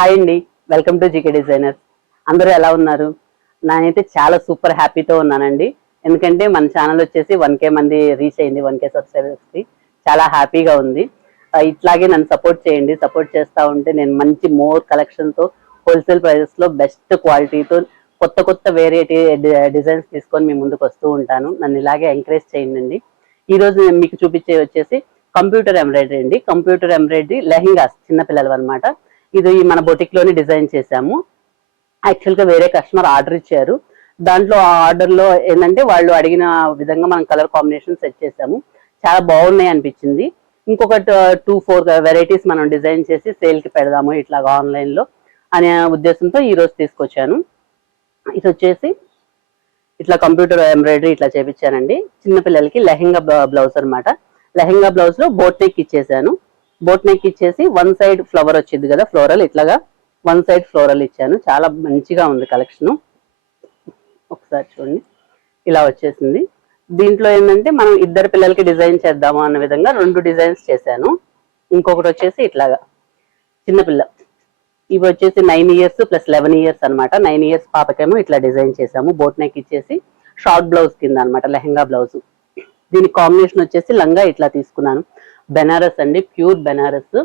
Hi అండి, welcome to GK designers. అందరూ ఎలా ఉన్నారు? నేనైతే చాలా సూపర్ హ్యాపీతో ఉన్నానండి. ఎందుకంటే మన ఛానల్ వచ్చేసి 1K మంది రీచ్ అయింది, 1K సబ్స్క్రైబర్స్కి. చాలా హ్యాపీగా ఉంది. ఇట్లాగే నన్ను సపోర్ట్ చేయండి. సపోర్ట్ చేస్తూ ఉంటే నేను మంచి మోర్ కలెక్షన్తో హోల్సేల్ ప్రైజెస్లో బెస్ట్ క్వాలిటీతో కొత్త కొత్త వెరైటీ డిజైన్స్ తీసుకొని మీ ముందుకు వస్తూ ఉంటాను. నన్ను ఇలాగే ఎంకరేజ్ చేయండి. ఈరోజు నేను మీకు చూపించే వచ్చేసి కంప్యూటర్ ఎంబ్రాయిడరీ అండి. కంప్యూటర్ ఎంబ్రాయిడరీ లెహెంగాస్ చిన్నపిల్లలు అనమాట. ఇది మన బొటిక్ లోని డిజైన్ చేశాము. యాక్చువల్ గా వేరే కస్టమర్ ఆర్డర్ ఇచ్చారు. దాంట్లో ఆ ఆర్డర్ లో ఏంటంటే వాళ్ళు అడిగిన విధంగా మనం కలర్ కాంబినేషన్ సెట్ చేసాము. చాలా బాగున్నాయి అనిపించింది. ఇంకొక 2-4 వెరైటీస్ మనం డిజైన్ చేసి సేల్ కి పెడదాము ఇట్లాగా ఆన్లైన్ లో అనే ఉద్దేశంతో ఈ రోజు తీసుకొచ్చాను. ఇది వచ్చేసి ఇట్లా కంప్యూటర్ ఎంబ్రాయిడరీ ఇట్లా చేపించానండి. చిన్నపిల్లలకి లెహెంగా బ్లౌజ్ అనమాట. లెహెంగా బ్లౌజ్ లో బోట్ నెక్ ఇచ్చేసాను. బోట్ నెక్ ఇచ్చేసి వన్ సైడ్ ఫ్లవర్ వచ్చింది కదా, ఫ్లోరల్ ఇట్లాగా వన్ సైడ్ ఫ్లోరల్ ఇచ్చాను. చాలా మంచిగా ఉంది కలెక్షన్. ఒకసారి చూడండి, ఇలా వచ్చేసింది. దీంట్లో ఏంటంటే మనం ఇద్దరు పిల్లలకి డిజైన్ చేద్దాము అన్న విధంగా 2 డిజైన్స్ చేశాను. ఇంకొకటి వచ్చేసి ఇట్లాగా చిన్నపిల్ల, ఇవి వచ్చేసి 9 ఇయర్స్ ప్లస్ 11 ఇయర్స్ అనమాట. 9 ఇయర్స్ పాపకేమో ఇట్లా డిజైన్ చేసాము. బోట్ నెక్ ఇచ్చేసి షార్ట్ బ్లౌజ్ కింద అనమాట, లెహెంగా బ్లౌజ్. దీని కాంబినేషన్ వచ్చేసి లంగా ఇట్లా తీసుకున్నాను. బెనారస్ అండి, ప్యూర్ బెనారస్,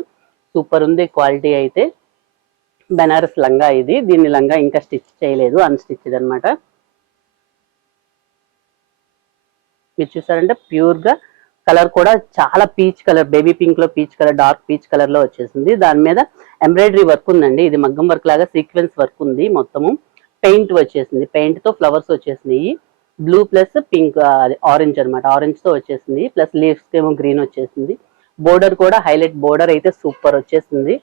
సూపర్ ఉంది క్వాలిటీ. అయితే బెనారస్ లంగా ఇది. దీన్ని లంగా ఇంకా స్టిచ్ చేయలేదు, అన్స్టిచ్డ్ అనమాట. మీరు చూసారంటే ప్యూర్ గా కలర్ కూడా చాలా పీచ్ కలర్, బేబీ పింక్ లో peach colour, dark peach colour లో వచ్చేసింది. దాని మీద ఎంబ్రాయిడరీ వర్క్ ఉందండి. ఇది మగ్గం వర్క్ లాగా సీక్వెన్స్ వర్క్ ఉంది. మొత్తము పెయింట్ వచ్చేసింది, పెయింట్ తో ఫ్లవర్స్ వచ్చేసినాయి. బ్లూ ప్లస్ పింక్, ఆరెంజ్ అనమాట, ఆరెంజ్ తో వచ్చేసింది. ప్లస్ లీవ్స్ ఏమో గ్రీన్ వచ్చేసింది. బోర్డర్ కూడా హైలైట్ బోర్డర్ అయితే సూపర్ వచ్చేసింది.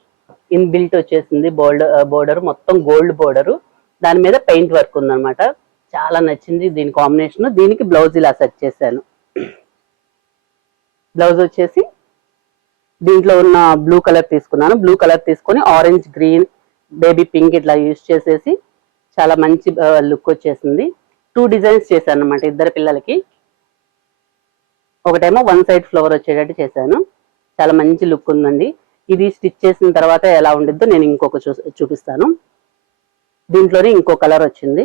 ఇన్ బిల్ట్ వచ్చేసింది. బోర్డర్ మొత్తం గోల్డ్ బోర్డర్, దాని మీద పెయింట్ వర్క్ ఉందన్నమాట. చాలా నచ్చింది దీని కాంబినేషన్. దీనికి బ్లౌజ్ ఇలా సెట్ చేశాను. బ్లౌజ్ వచ్చేసి దీంట్లో ఉన్న బ్లూ కలర్ తీసుకున్నాను. బ్లూ కలర్ తీసుకొని ఆరెంజ్, గ్రీన్, బేబీ పింక్ ఇట్లా యూజ్ చేసేసి చాలా మంచి లుక్ వచ్చేసింది. 2 డిజైన్స్ చేశాను అనమాట ఇద్దరు పిల్లలకి. ఒకటేమో వన్ సైడ్ ఫ్లవర్ వచ్చేటట్టు చేశాను. చాలా మంచి లుక్ ఉందండి. ఇది స్టిచ్ చేసిన తర్వాత ఎలా ఉండిద్దో నేను ఇంకొక చూపిస్తాను. దీంట్లోనే ఇంకో కలర్ వచ్చింది.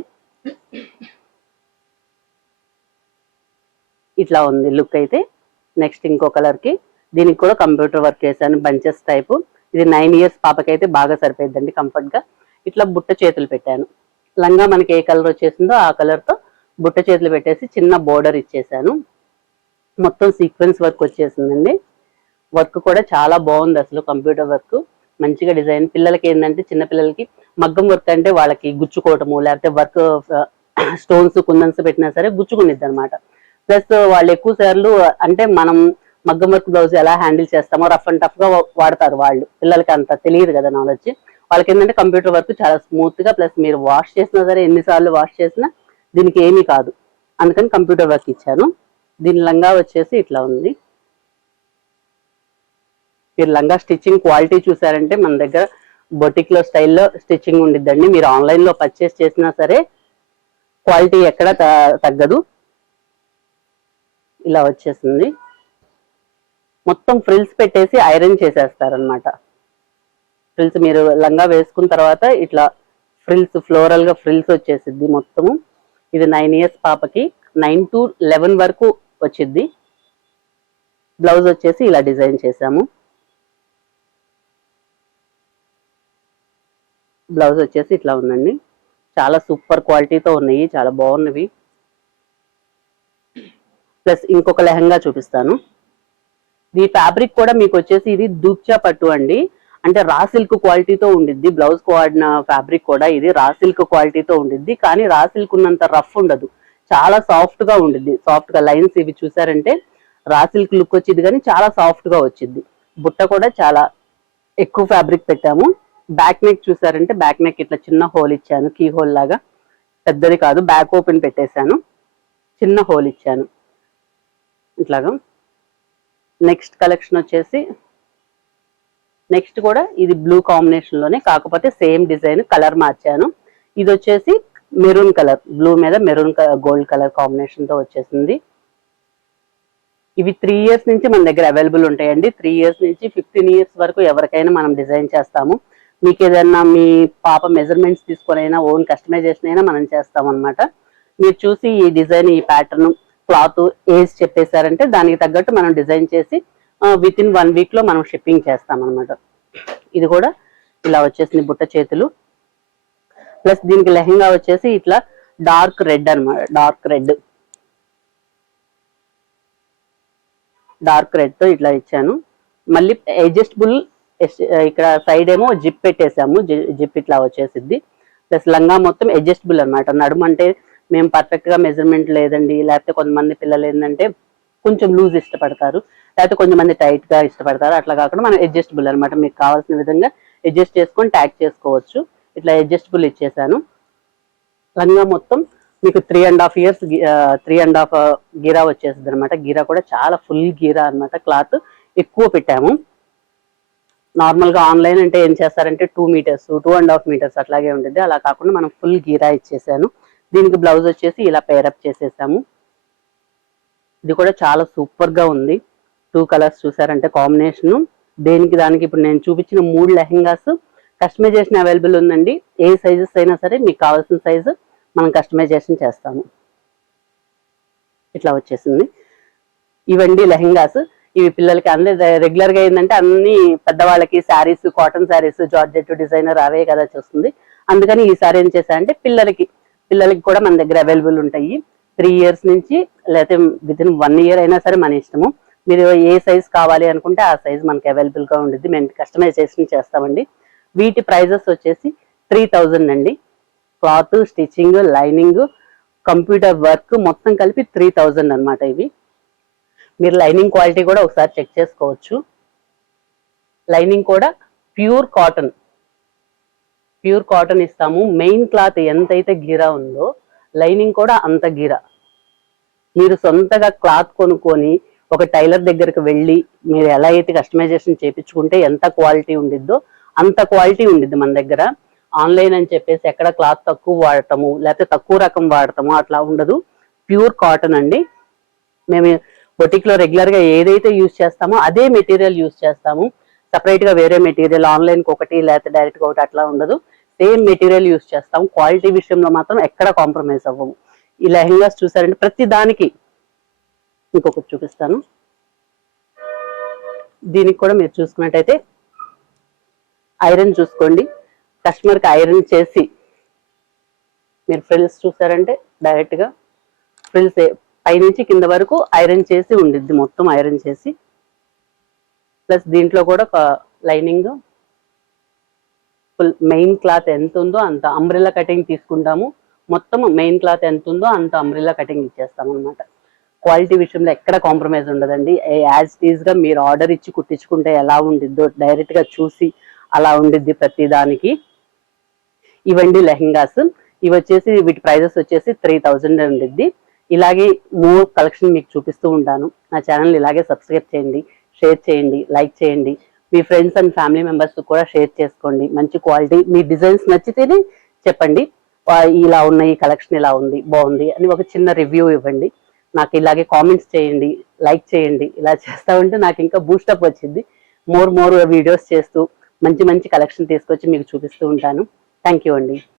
ఇట్లా ఉంది లుక్ అయితే. నెక్స్ట్ ఇంకో కలర్ కి దీనికి కూడా కంప్యూటర్ వర్క్ చేశాను, బంచెస్ టైపు. ఇది 9 ఇయర్స్ పాపకైతే బాగా సరిపోయిందండి కంఫర్ట్ గా. ఇట్లా బుట్ట చేతులు పెట్టాను. లంగా మనకి ఏ కలర్ వచ్చేసిందో ఆ కలర్ తో బుట్ట చేతులు పెట్టేసి చిన్న బోర్డర్ ఇచ్చేసాను. మొత్తం సీక్వెన్స్ వర్క్ వచ్చేసిందండి. వర్క్ కూడా చాలా బాగుంది అసలు. కంప్యూటర్ వర్క్ మంచిగా డిజైన్. పిల్లలకి ఏంటంటే చిన్న పిల్లలకి మగ్గం వర్క్ అంటే వాళ్ళకి గుచ్చుకోవటము, లేకపోతే వర్క్ స్టోన్స్ కుందన్స్ పెట్టినా సరే గుచ్చుకునిద్ది అనమాట. ప్లస్ వాళ్ళు ఎక్కువ సార్లు అంటే మనం మగ్గం వర్క్ బ్లౌజ్ ఎలా హ్యాండిల్ చేస్తామో రఫ్ అండ్ టఫ్ గా వాడతారు వాళ్ళు. పిల్లలకి అంత తెలియదు కదా నాలెడ్జ్. వాళ్ళకి ఏంటంటే కంప్యూటర్ వర్క్ చాలా స్మూత్ గా, ప్లస్ మీరు వాష్ చేసినా సరే ఎన్నిసార్లు వాష్ చేసినా దీనికి ఏమీ కాదు. అందుకని కంప్యూటర్ వర్క్ ఇచ్చాను. దీని లంగా వచ్చేసి ఇట్లా ఉంది. మీరు లంగా స్టిచ్చింగ్ క్వాలిటీ చూసారంటే మన దగ్గర బొటిక్ లో స్టైల్లో స్టిచ్చింగ్ ఉండిద్దండి. మీరు ఆన్లైన్ లో పర్చేస్ చేసినా సరే క్వాలిటీ ఎక్కడ తగ్గదు. ఇలా వచ్చేసింది. మొత్తం ఫ్రిల్స్ పెట్టేసి ఐరన్ చేసేస్తారనమాట. ఫ్రిల్స్ మీరు లంగా వేసుకున్న తర్వాత ఇట్లా ఫ్రిల్స్, ఫ్లోరల్ గా ఫ్రిల్స్ వచ్చేసిద్ది మొత్తము. ఇది 9 ఇయర్స్ పాపకి 9 to 11 వరకు వచ్చిద్ది. బ్లౌజ్ వచ్చేసి ఇలా డిజైన్ చేసాము. బ్లౌజ్ వచ్చేసి ఇట్లా ఉందండి. చాలా సూపర్ క్వాలిటీతో ఉన్నాయి, చాలా బాగున్నవి. ప్లస్ ఇంకొక లెహంగా చూపిస్తాను. ఈ ఫ్యాబ్రిక్ కూడా మీకు వచ్చేసి ఇది దూప్చా పట్టు అండి. అంటే రా సిల్క్ క్వాలిటీతో ఉండిద్ది. బ్లౌజ్ కు వాడిన ఫ్యాబ్రిక్ కూడా ఇది రా సిల్క్ క్వాలిటీతో ఉండిద్ది. కానీ రా సిల్క్ ఉన్నంత రఫ్ ఉండదు, చాలా సాఫ్ట్ గా ఉండిద్ది. సాఫ్ట్ గా లైన్స్ ఇవి చూసారంటే రా సిల్క్ లుక్ వచ్చింది, కానీ చాలా సాఫ్ట్ గా వచ్చింది. బుట్ట కూడా చాలా ఎక్కువ ఫ్యాబ్రిక్ పెట్టాము. బ్యాక్ నెక్ చూసారంటే బ్యాక్ నెక్ ఇట్లా చిన్న హోల్ ఇచ్చాను, కీ హోల్ లాగా. పెద్దది కాదు, బ్యాక్ ఓపెన్ పెట్టేశాను, చిన్న హోల్ ఇచ్చాను ఇట్లాగా. నెక్స్ట్ కలెక్షన్ వచ్చేసి నెక్స్ట్ కూడా ఇది బ్లూ కాంబినేషన్ లోనే, కాకపోతే సేమ్ డిజైన్ కలర్ మార్చాను. ఇది వచ్చేసి మెరూన్ కలర్, బ్లూ మీద మెరూన్ గోల్డ్ కలర్ కాంబినేషన్ తో వచ్చేసింది. ఇవి 3 ఇయర్స్ నుంచి మన దగ్గర అవైలబుల్ ఉంటాయండి. 3 ఇయర్స్ నుంచి 15 ఇయర్స్ వరకు ఎవరికైనా మనం డిజైన్ చేస్తాము. మీకు ఏదైనా మీ పాప మెజర్మెంట్స్ తీసుకొని అయినా ఓన్ కస్టమైజేషన్ అయినా మనం చేస్తాం అనమాట. మీరు చూసి ఈ డిజైన్, ఈ ప్యాటర్న్, క్లాత్, ఏజ్ చెప్పేశారంటే దానికి తగ్గట్టు మనం డిజైన్ చేసి విత్ ఇన్ 1 వీక్ లో మనం షిప్పింగ్ చేస్తాం అనమాట. ఇది కూడా ఇలా వచ్చేసింది బుట్ట చేతులు. ప్లస్ దీనికి లెహంగా వచ్చేసి ఇట్లా డార్క్ రెడ్ అనమాట. డార్క్ రెడ్ తో ఇట్లా ఇచ్చాను. మళ్ళీ అడ్జస్టబుల్, ఇక్కడ సైడ్ ఏమో జిప్ పెట్టేసాము, జిప్ ఇట్లా వచ్చేసిద్ది. ప్లస్ లంగా మొత్తం అడ్జస్టబుల్ అనమాట. నడుము అంటే మేము పర్ఫెక్ట్ గా మెజర్మెంట్ లేదండి, లేకపోతే కొంతమంది పిల్లలు ఏంటంటే కొంచెం లూజ్ ఇష్టపడతారు, లేకపోతే కొంతమంది టైట్ గా ఇష్టపడతారు. అట్లా కాకుండా మనం అడ్జస్టబుల్ అనమాట. మీకు కావాల్సిన విధంగా అడ్జస్ట్ చేసుకొని ట్యాగ్ చేసుకోవచ్చు. ఇట్లా అడ్జస్టబుల్ ఇచ్చేసాను. లంగా మొత్తం మీకు 3.5 years 3.5 గీరా వచ్చేసింది అనమాట. గీరా కూడా చాలా ఫుల్ గీరా అనమాట. క్లాత్ ఎక్కువ పెట్టాము. నార్మల్ గా ఆన్లైన్ అంటే ఏం చేస్తారంటే 2 meters 2.5 meters అట్లాగే ఉంటుంది. అలా కాకుండా మనం ఫుల్ గీరా ఇచ్చేసాను. దీనికి బ్లౌజ్ వచ్చేసి ఇలా పేరప్ చేసేసాము. ఇది కూడా చాలా సూపర్ గా ఉంది. 2 కలర్స్ చూసారంటే కాంబినేషన్ దేనికి దానికి. ఇప్పుడు నేను చూపించిన 3 లెహంగాస్ కస్టమైజేషన్ అవైలబుల్ ఉందండి. ఏ సైజెస్ అయినా సరే మీకు కావాల్సిన సైజు మనం కస్టమైజేషన్ చేస్తాము. ఇట్లా వచ్చేసింది. ఇవండి లెహంగాస్. ఇవి పిల్లలకి అందరి రెగ్యులర్ గా ఏంటంటే అన్ని పెద్దవాళ్ళకి saris, cotton saris, georgette designer అవే కదా చూస్తుంది. అందుకని ఈసారి ఏం చేశారంటే పిల్లలకి కూడా మన దగ్గర అవైలబుల్ ఉంటాయి. 3 years నుంచి, లేకపోతే విత్ ఇన్ 1 year అయినా సరే మన ఇష్టము. మీరు ఏ సైజ్ కావాలి అనుకుంటే ఆ సైజ్ మనకి అవైలబుల్ గా ఉంటుంది. మేము కస్టమైజేషన్ చేస్తామండి. వీటి ప్రైజెస్ వచ్చేసి 3000 అండి. Cloth, stitching, lining, computer work మొత్తం కలిపి 3000 అనమాట. ఇవి మీరు లైనింగ్ క్వాలిటీ కూడా ఒకసారి చెక్ చేసుకోవచ్చు. లైనింగ్ కూడా ప్యూర్ కాటన్ ఇస్తాము. మెయిన్ క్లాత్ ఎంతైతే గీరా ఉందో లైనింగ్ కూడా అంత గీరా. మీరు సొంతగా క్లాత్ కొనుక్కొని ఒక టైలర్ దగ్గరికి వెళ్ళి మీరు ఎలా అయితే కస్టమైజేషన్ చేయించుకుంటే ఎంత క్వాలిటీ ఉండిద్దో అంత క్వాలిటీ ఉండిద్ది మన దగ్గర. ఆన్లైన్ అని చెప్పేసి ఎక్కడ క్లాత్ తక్కువ వాడటము, లేకపోతే తక్కువ రకం వాడటము అట్లా ఉండదు. ప్యూర్ కాటన్ అండి. మేము బొటిక్ లో రెగ్యులర్ గా ఏదైతే యూజ్ చేస్తామో అదే మెటీరియల్ యూజ్ చేస్తాము. సపరేట్ గా వేరే మెటీరియల్ ఆన్లైన్ కి ఒకటి లేకపోతే డైరెక్ట్ గా ఒకటి అట్లా ఉండదు. సేమ్ మెటీరియల్ యూజ్ చేస్తాము. క్వాలిటీ విషయంలో మాత్రం ఎక్కడ కాంప్రమైజ్ అవ్వము. ఈ లెహంగాస్ చూసారంటే ప్రతి దానికి ఇంకొకటి చూపిస్తాను. దీనికి కూడా మీరు చూసుకున్నట్టయితే ఐరన్ చూసుకోండి. కస్టమర్ కి ఐరన్ చేసి మీరు ఫ్రిల్స్ చూసారంటే డైరెక్ట్ గా ఫ్రిల్స్ పైనుంచి కింద వరకు ఐరన్ చేసి ఉండిద్ది, మొత్తం ఐరన్ చేసి. ప్లస్ దీంట్లో కూడా లైనింగ్ ఫుల్ మెయిన్ క్లాత్ ఎంత ఉందో అంత అంబ్రెల్లా కటింగ్ తీసుకుంటాము. మొత్తం మెయిన్ క్లాత్ ఎంత ఉందో అంత అంబ్రెల్లా కటింగ్ ఇచ్చేస్తాం అనమాట. క్వాలిటీ విషయంలో ఎక్కడ కాంప్రమైజ్ ఉండదండి. యాజ్ ఈజ్ గా మీరు ఆర్డర్ ఇచ్చి కుట్టించుకుంటే ఎలా ఉండిద్దో డైరెక్ట్ గా చూసి అలా ఉండిద్ది ప్రతి దానికి. ఇవండి లెహంగాస్. ఇవి వచ్చేసి వీటి ప్రైజెస్ వచ్చేసి 3000 ఉండిద్ది. ఇలాగే మోర్ కలెక్షన్ మీకు చూపిస్తూ ఉంటాను. నా ఛానల్ ఇలాగే సబ్స్క్రైబ్ చేయండి, షేర్ చేయండి, లైక్ చేయండి. మీ ఫ్రెండ్స్ అండ్ ఫ్యామిలీ మెంబర్స్ కూడా షేర్ చేసుకోండి. మంచి క్వాలిటీ మీ డిజైన్స్ నచ్చితేనే చెప్పండి, ఇలా ఉన్నాయి, కలెక్షన్ ఇలా ఉంది, బాగుంది అని ఒక చిన్న రివ్యూ ఇవ్వండి. నాకు ఇలాగే కామెంట్స్ చేయండి, లైక్ చేయండి. ఇలా చేస్తా ఉంటే నాకు ఇంకా బూస్టప్ వచ్చింది. మోర్ వీడియోస్ చేస్తూ మంచి కలెక్షన్ తీసుకొచ్చి మీకు చూపిస్తూ ఉంటాను. థ్యాంక్ యూ అండి.